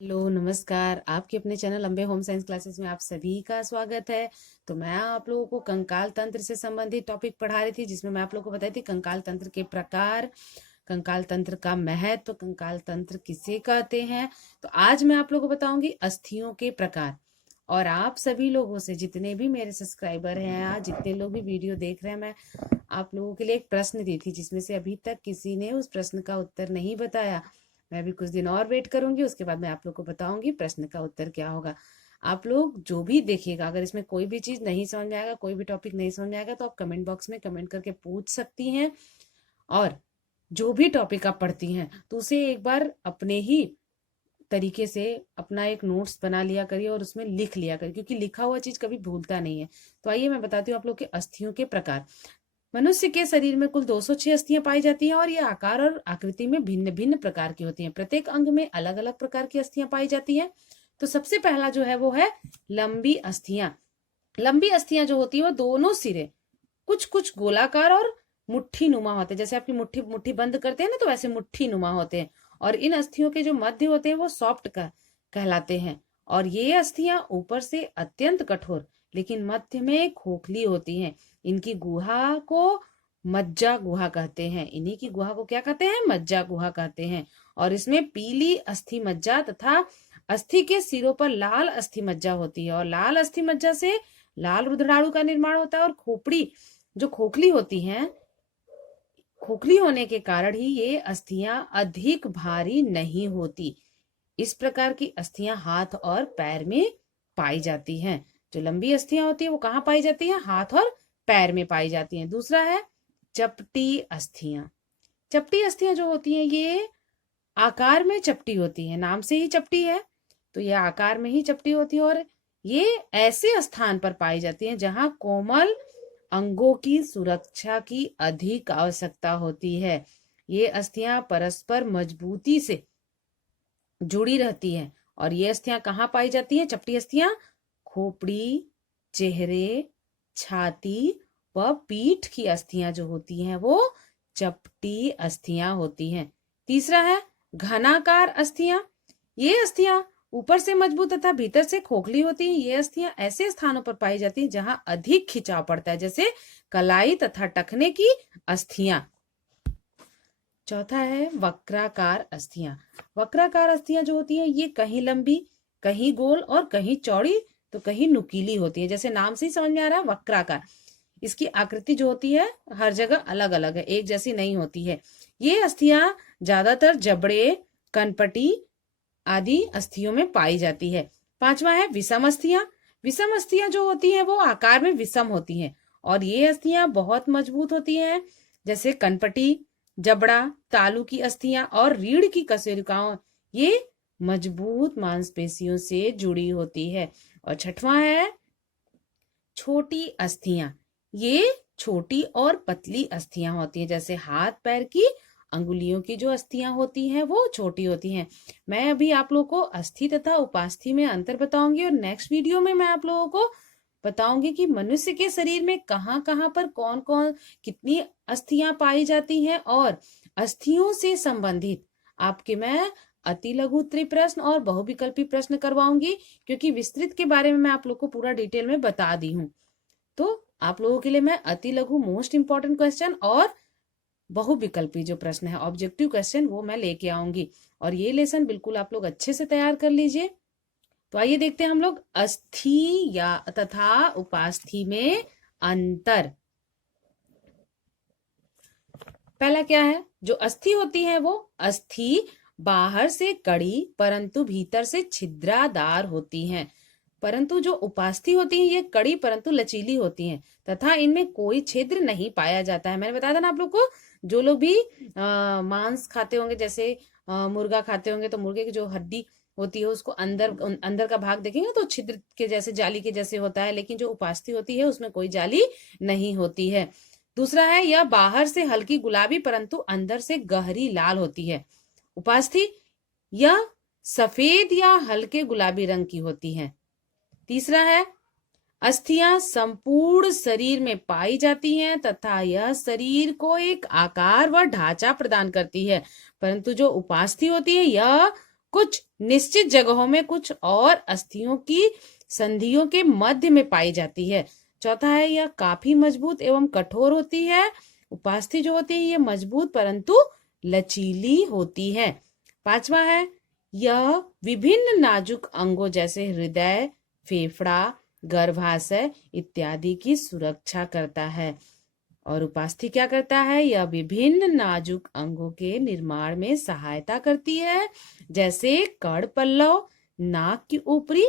Hello नमस्कार। आपके अपने channel Ambe home science classes में आप सभी का स्वागत है। तो मैं आप लोगों को कंकाल तंत्र से संबंधित टॉपिक पढ़ा रही थी, जिसमें मैं आप लोगों को बताई थी कंकाल तंत्र के प्रकार, कंकाल तंत्र का महत्व, कंकाल तंत्र किसे कहते हैं। तो आज मैं आप लोगों को बताऊंगी अस्थियों के प्रकार। और आप सभी लोगों से, जितने भी मेरे सब्सक्राइबर हैं, आज जितने लोग भी वीडियो देख रहे हैं, मैं आप लोगों के लिए एक प्रश्न दी थी, जिसमें से अभी तक किसी ने उस प्रश्न का उत्तर नहीं बताया। मैं भी कुछ दिन और वेट करूंगी, उसके बाद मैं आप लोग को बताऊंगी प्रश्न का उत्तर क्या होगा। आप लोग जो भी देखिएगा, अगर इसमें कोई भी चीज नहीं समझ में आएगा, कोई भी टॉपिक नहीं समझ में आएगा, तो आप कमेंट बॉक्स में कमेंट करके पूछ सकती हैं। और जो भी टॉपिक आप पढ़ती हैं, तो उसे एक बार अपने ही तरीके से अपना एक नोट्स बना लिया करिए और उसमें लिख लिया करिए, क्योंकि लिखा हुआ चीज कभी भूलता नहीं है। तो आइए मैं बताती हूँ आप लोग के अस्थियों के प्रकार। मनुष्य के शरीर में कुल 206 अस्थियां पाई जाती हैं और ये आकार और आकृति में भिन्न भिन्न प्रकार की होती हैं। प्रत्येक अंग में अलग अलग प्रकार की अस्थियां पाई जाती हैं। तो सबसे पहला जो है वो है लंबी अस्थियां। लंबी अस्थियां जो होती है वो दोनों सिरे कुछ कुछ गोलाकार और मुट्ठी नुमा होते हैं। जैसे आपकी मुट्ठी मुट्ठी बंद करते हैं ना, तो वैसे मुट्ठी नुमा होते हैं। और इन अस्थियों के जो मध्य होते हैं वो सॉफ्ट कहलाते हैं। और ये अस्थियां ऊपर से अत्यंत कठोर लेकिन मध्य में खोखली होती हैं। इनकी गुहा को मज्जा गुहा कहते हैं। इन्हीं की गुहा को क्या कहते हैं? मज्जा गुहा कहते हैं। और इसमें पीली अस्थि मज्जा तथा अस्थि के सिरों पर लाल अस्थि मज्जा होती है। और लाल अस्थि मज्जा से लाल रुधिराणु का निर्माण होता है। और खोपड़ी जो खोखली होती हैं, खोखली होने के कारण ही ये अस्थियां अधिक भारी नहीं होती। इस प्रकार की अस्थियां हाथ और पैर में पाई जाती हैं। जो लंबी अस्थियां होती है वो कहाँ पाई जाती हैं? हाथ और पैर में पाई जाती हैं। दूसरा है चपटी अस्थियां। चपटी अस्थियां जो होती हैं ये आकार में चपटी होती है, नाम से ही चपटी है, तो ये आकार में ही चपटी होती है। और ये ऐसे स्थान पर पाई जाती हैं जहां कोमल अंगों की सुरक्षा की अधिक आवश्यकता होती है। ये अस्थियां परस्पर मजबूती से जुड़ी रहती हैं। और ये अस्थियां कहाँ पाई जाती हैं? चपटी अस्थियां खोपड़ी, चेहरे, छाती व पीठ की अस्थियां जो होती हैं वो चपटी अस्थियां होती हैं। तीसरा है घनाकार अस्थियां। ये अस्थियां ऊपर से मजबूत तथा भीतर से खोखली होती हैं। ये अस्थियां ऐसे स्थानों पर पाई जाती हैं जहां अधिक खिंचाव पड़ता है, जैसे कलाई तथा टखने की अस्थियां। चौथा है वक्राकार अस्थियां। वक्राकार अस्थियां जो होती हैं ये कहीं लंबी, कहीं गोल और कहीं चौड़ी तो कहीं नुकीली होती है। जैसे नाम से ही समझ में आ रहा है वक्राकार। इसकी आकृति जो होती है हर जगह अलग अलग है, एक जैसी नहीं होती है। ये अस्थियां ज्यादातर जबड़े, कनपटी आदि अस्थियों में पाई जाती है। पांचवा है विषम अस्थियां। विषम अस्थियां जो होती हैं वो आकार में विषम होती हैं। और ये अस्थियां बहुत मजबूत होती हैं, जैसे कनपटी, जबड़ा, तालू की अस्थियां और रीढ़ की कशेरुकाओं। ये मजबूत मांसपेशियों से जुड़ी होती है। और छठवां है छोटी अस्थियां। ये छोटी और पतली अस्थियां होती हैं, जैसे हाथ पैर की अंगुलियों की जो अस्थियां होती हैं वो छोटी होती हैं। मैं अभी आप लोगों को अस्थि तथा उपास्थि में अंतर बताऊंगी, और नेक्स्ट वीडियो में मैं आप लोगों को बताऊंगी कि मनुष्य के शरीर में कहाँ कहाँ पर कौन कौन कितनी अस्थियां पाई जाती हैं। और अस्थियों से संबंधित आपके मैं अति लघु त्रिप्रश्न और बहुविकल्पी प्रश्न करवाऊंगी, क्योंकि विस्तृत के बारे में मैं आप लोग को पूरा डिटेल में बता दी हूँ। तो आप लोगों के लिए मैं अति लघु मोस्ट इंपॉर्टेंट क्वेश्चन और बहुविकल्पी जो प्रश्न है ऑब्जेक्टिव क्वेश्चन वो मैं लेके आऊंगी। और ये लेसन बिल्कुल आप लोग अच्छे से तैयार कर लीजिए। तो आइए देखते हैं हम लोग अस्थि या तथा उपास्थि में अंतर। पहला क्या है? जो अस्थि होती है वो अस्थि बाहर से कड़ी परंतु भीतर से छिद्रादार होती हैं। परंतु जो उपास्थि होती है ये कड़ी परंतु लचीली होती हैं तथा इनमें कोई छिद्र नहीं पाया जाता है। मैंने बताया था ना आप लोग को, जो लोग भी मांस खाते होंगे, जैसे मुर्गा खाते होंगे, तो मुर्गे की जो हड्डी होती है उसको अंदर अंदर का भाग देखेंगे तो छिद्र के जैसे, जाली के जैसे होता है, लेकिन जो उपास्थि होती है उसमें कोई जाली नहीं होती है। दूसरा है यह बाहर से हल्की गुलाबी परंतु अंदर से गहरी लाल होती है। उपास्थि यह सफेद या हल्के गुलाबी रंग की होती है। तीसरा है अस्थियां संपूर्ण शरीर में पाई जाती हैं तथा यह शरीर को एक आकार व ढांचा प्रदान करती है। परंतु जो उपास्थि होती है यह कुछ निश्चित जगहों में कुछ और अस्थियों की संधियों के मध्य में पाई जाती है। चौथा है यह काफी मजबूत एवं कठोर होती है। उपास्थि जो होती है ये मजबूत परंतु लचीली होती है। पांचवा है यह विभिन्न नाजुक अंगों जैसे हृदय, फेफड़ा, गर्भाशय इत्यादि की सुरक्षा करता है। और उपास्थि क्या करता है? यह विभिन्न नाजुक अंगों के निर्माण में सहायता करती है, जैसे कड़ पल्लव, नाक की ऊपरी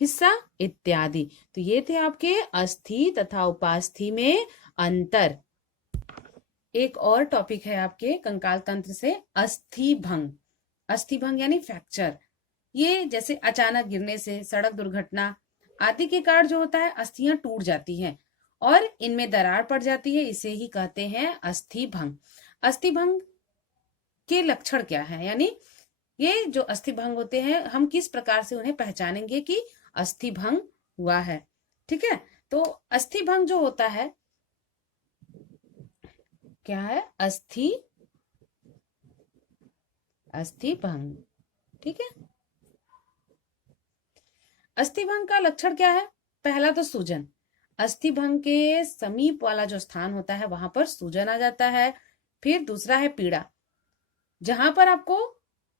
हिस्सा इत्यादि। तो ये थे आपके अस्थि तथा उपास्थि में अंतर। एक और टॉपिक है आपके कंकाल तंत्र से अस्थि भंग। अस्थि भंग यानी फ्रैक्चर। ये जैसे अचानक गिरने से, सड़क दुर्घटना आदि के कारण जो होता है अस्थियां टूट जाती हैं और इनमें दरार पड़ जाती है, इसे ही कहते हैं अस्थि भंग। अस्थि भंग के लक्षण क्या है, यानी ये जो अस्थि भंग होते हैं हम किस प्रकार से उन्हें पहचानेंगे कि अस्थि भंग हुआ है। ठीक है, तो अस्थि भंग जो होता है क्या है? अस्थि भंग। ठीक है, अस्थि भंग का लक्षण क्या है? पहला तो सूजन। अस्थि भंग के समीप वाला जो स्थान होता है वहां पर सूजन आ जाता है। फिर दूसरा है पीड़ा। जहां पर आपको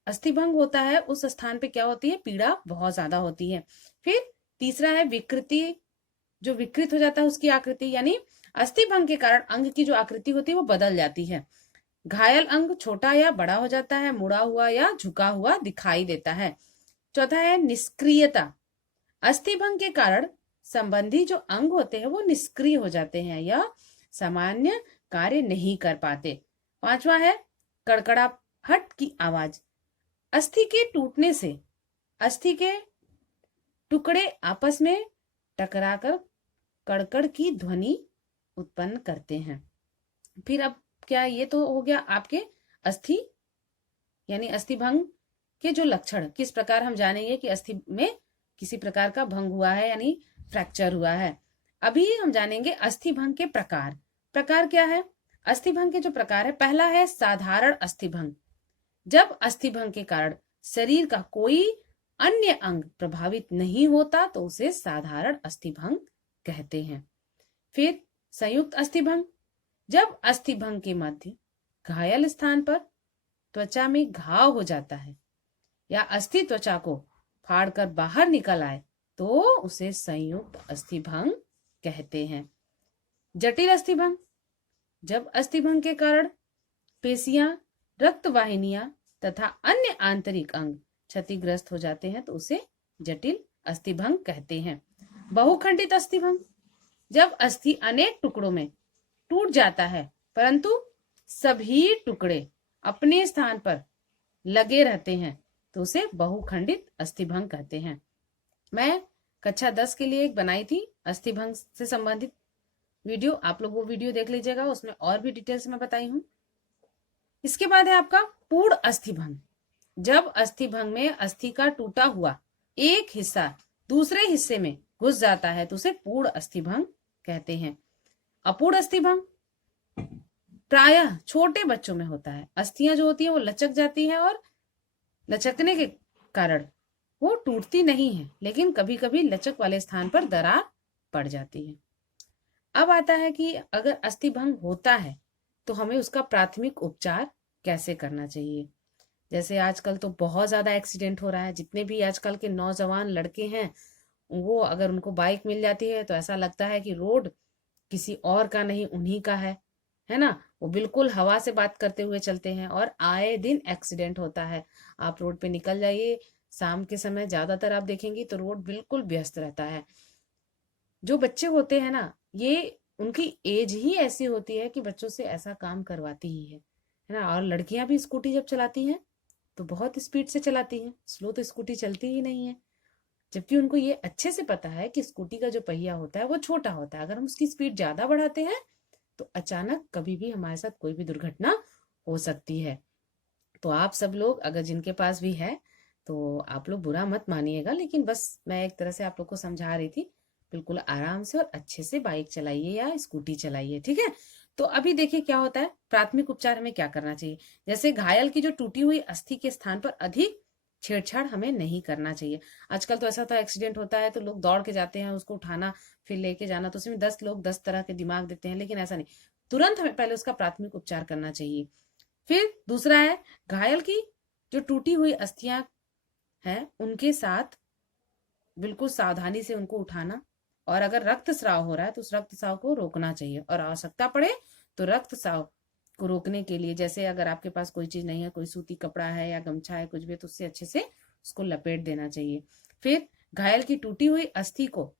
अस्थि भंग होता है उस स्थान पे क्या होती है? पीड़ा बहुत ज्यादा होती है। फिर तीसरा है विकृति। जो विकृत हो जाता है उसकी आकृति, यानी अस्थि भंग के कारण अंग की जो आकृति होती है वो बदल जाती है। घायल अंग छोटा या बड़ा हो जाता है, मुड़ा हुआ या झुका हुआ दिखाई देता है। चौथा है निष्क्रियता। अस्थि भंग के कारण संबंधी जो अंग होते हैं वो निष्क्रिय हो जाते हैं या सामान्य कार्य नहीं कर पाते। पांचवा है कड़कड़ाहट की आवाज। अस्थि के टूटने से अस्थि के टुकड़े आपस में टकराकर कड़कड़ की ध्वनि उत्पन्न करते हैं। फिर अब क्या, ये तो हो गया आपके अस्थि यानी अस्थि भंग के जो लक्षण, किस प्रकार हम जानेंगे कि अस्थि में किसी प्रकार का भंग हुआ है यानी फ्रैक्चर हुआ है। अभी हम जानेंगे अस्थि भंग के प्रकार। प्रकार क्या है? अस्थि भंग के जो प्रकार है, पहला है साधारण अस्थि भंग। जब अस्थि भंग के कारण शरीर का कोई अन्य अंग प्रभावित नहीं होता तो उसे साधारण अस्थि भंग कहते हैं। फिर संयुक्त अस्थि भंग। जब अस्थि भंग के मध्य घायल स्थान पर त्वचा में घाव हो जाता है या अस्थि त्वचा को फाड़कर बाहर निकल आए तो उसे संयुक्त अस्थि भंग कहते हैं। जटिल अस्थि भंग। जब अस्थि भंग के कारण पेशियां, रक्त वाहिनियां तथा अन्य आंतरिक अंग क्षतिग्रस्त हो जाते हैं तो उसे जटिल अस्थि भंग कहते हैं। बहुखंडित अस्थि भंग। जब अस्थि अनेक टुकड़ों में टूट जाता है परंतु सभी टुकड़े अपने स्थान पर लगे रहते हैं तो उसे बहुखंडित अस्थि भंग कहते हैं। मैं कक्षा 10 के लिए एक बनाई थी अस्थि भंग से संबंधित वीडियो, आप लोग वो वीडियो देख लीजिएगा, उसमें और भी डिटेल्स में बताई हूं। इसके बाद है आपका पूर्ण अस्थि भंग। जब अस्थि भंग में अस्थि का टूटा हुआ एक हिस्सा दूसरे हिस्से में घुस जाता है तो उसे पूर्ण अस्थि भंग कहते हैं। अपूर्ण अस्थि भंग प्रायः छोटे बच्चों में होता है। अस्थियां जो होती है वो लचक जाती है और लचकने के कारण वो टूटती नहीं है, लेकिन कभी कभी लचक वाले स्थान पर दरार पड़ जाती है। अब आता है कि अगर अस्थि भंग होता है तो हमें उसका प्राथमिक उपचार कैसे करना चाहिए। जैसे आजकल तो बहुत ज्यादा एक्सीडेंट हो रहा है, जितने भी आजकल के नौजवान लड़के हैं वो अगर उनको बाइक मिल जाती है तो ऐसा लगता है कि रोड किसी और का नहीं उन्हीं का है ना। वो बिल्कुल हवा से बात करते हुए चलते हैं और आए दिन एक्सीडेंट होता है। आप रोड पे निकल जाइए, शाम के समय ज्यादातर आप देखेंगी तो रोड बिल्कुल व्यस्त रहता है। जो बच्चे होते हैं ना, ये उनकी एज ही ऐसी होती है कि बच्चों से ऐसा काम करवाती ही है ना। और लड़कियां भी स्कूटी जब चलाती हैं तो बहुत स्पीड से चलाती हैं, स्लो तो स्कूटी चलती ही नहीं है। जबकि उनको ये अच्छे से पता है कि स्कूटी का जो पहिया होता है वो छोटा होता है, अगर हम उसकी स्पीड ज्यादा बढ़ाते हैं तो अचानक कभी भी हमारे साथ कोई भी दुर्घटना हो सकती है। तो आप सब लोग अगर जिनके पास भी है तो आप लोग बुरा मत मानिएगा, लेकिन बस मैं एक तरह से आप लोग को समझा रही थी। बिल्कुल आराम से और अच्छे से बाइक चलाइए या स्कूटी चलाइए, ठीक है। तो अभी देखिए क्या होता है, प्राथमिक उपचार हमें क्या करना चाहिए। जैसे घायल की जो टूटी हुई अस्थि के स्थान पर अधिक छेड़छाड़ हमें नहीं करना चाहिए। आजकल तो ऐसा था, एक्सीडेंट होता है तो लोग दौड़ के जाते हैं उसको उठाना, फिर लेके जाना, तो उसमें 10 लोग 10 तरह के दिमाग देते हैं, लेकिन ऐसा नहीं। तुरंत हमें पहले उसका प्राथमिक उपचार करना चाहिए। फिर दूसरा है, घायल की जो टूटी हुई अस्थियां हैं उनके साथ बिल्कुल सावधानी से उनको उठाना, और अगर रक्तस्राव हो रहा है तो उस रक्तस्राव को रोकना चाहिए, और आवश्यकता पड़े तो रक्तस्राव को रोकने के लिए, जैसे अगर आपके पास कोई चीज नहीं है, कोई सूती कपड़ा है या गमछा है, कुछ भी, तो उससे अच्छे से उसको लपेट देना चाहिए। फिर घायल की टूटी हुई अस्थि को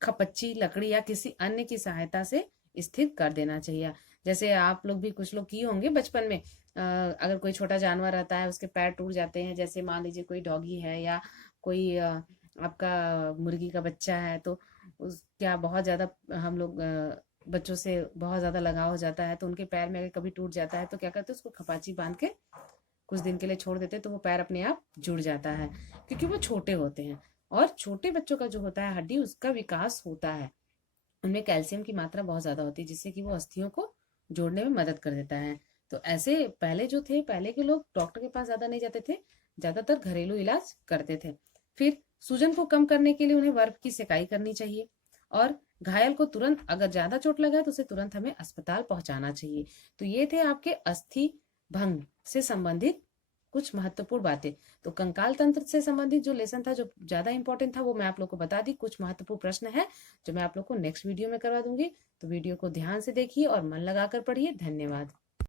खपच्ची लकड़ी या किसी अन्य की सहायता से स्थिर कर देना चाहिए। जैसे आप लोग भी कुछ लोग किए होंगे बचपन में, अगर कोई छोटा जानवर रहता है उसके पैर टूट जाते हैं, जैसे मान लीजिए कोई डॉगी है या कोई आपका मुर्गी का बच्चा है, तो उस क्या बहुत ज्यादा हम लोग बच्चों से बहुत ज्यादा लगाव हो जाता है, तो उनके पैर में अगर कभी टूट जाता है तो क्या करते हैं, उसको खपाची बांध के कुछ दिन के लिए छोड़ देते हैं, तो वो पैर अपने आप जुड़ जाता है, क्योंकि वो छोटे होते हैं। और छोटे बच्चों का जो होता है हड्डी, उसका विकास होता है, उनमें कैल्शियम की मात्रा बहुत ज्यादा होती है, जिससे कि वो अस्थियों को जोड़ने में मदद कर देता है। तो ऐसे पहले जो थे, पहले के लोग डॉक्टर के पास ज्यादा नहीं जाते थे, ज्यादातर घरेलू इलाज करते थे। फिर सूजन को कम करने के लिए उन्हें बर्फ की सेकाई करनी चाहिए, और घायल को तुरंत, अगर ज्यादा चोट लगा है तो उसे तुरंत हमें अस्पताल पहुंचाना चाहिए। तो ये थे आपके अस्थि भंग से संबंधित कुछ महत्वपूर्ण बातें। तो कंकाल तंत्र से संबंधित जो लेसन था, जो ज्यादा इंपॉर्टेंट था, वो मैं आप लोग को बता दी। कुछ महत्वपूर्ण प्रश्न है जो मैं आप लोग को नेक्स्ट वीडियो में करवा दूंगी, तो वीडियो को ध्यान से देखिए और मन लगाकर पढ़िए। धन्यवाद।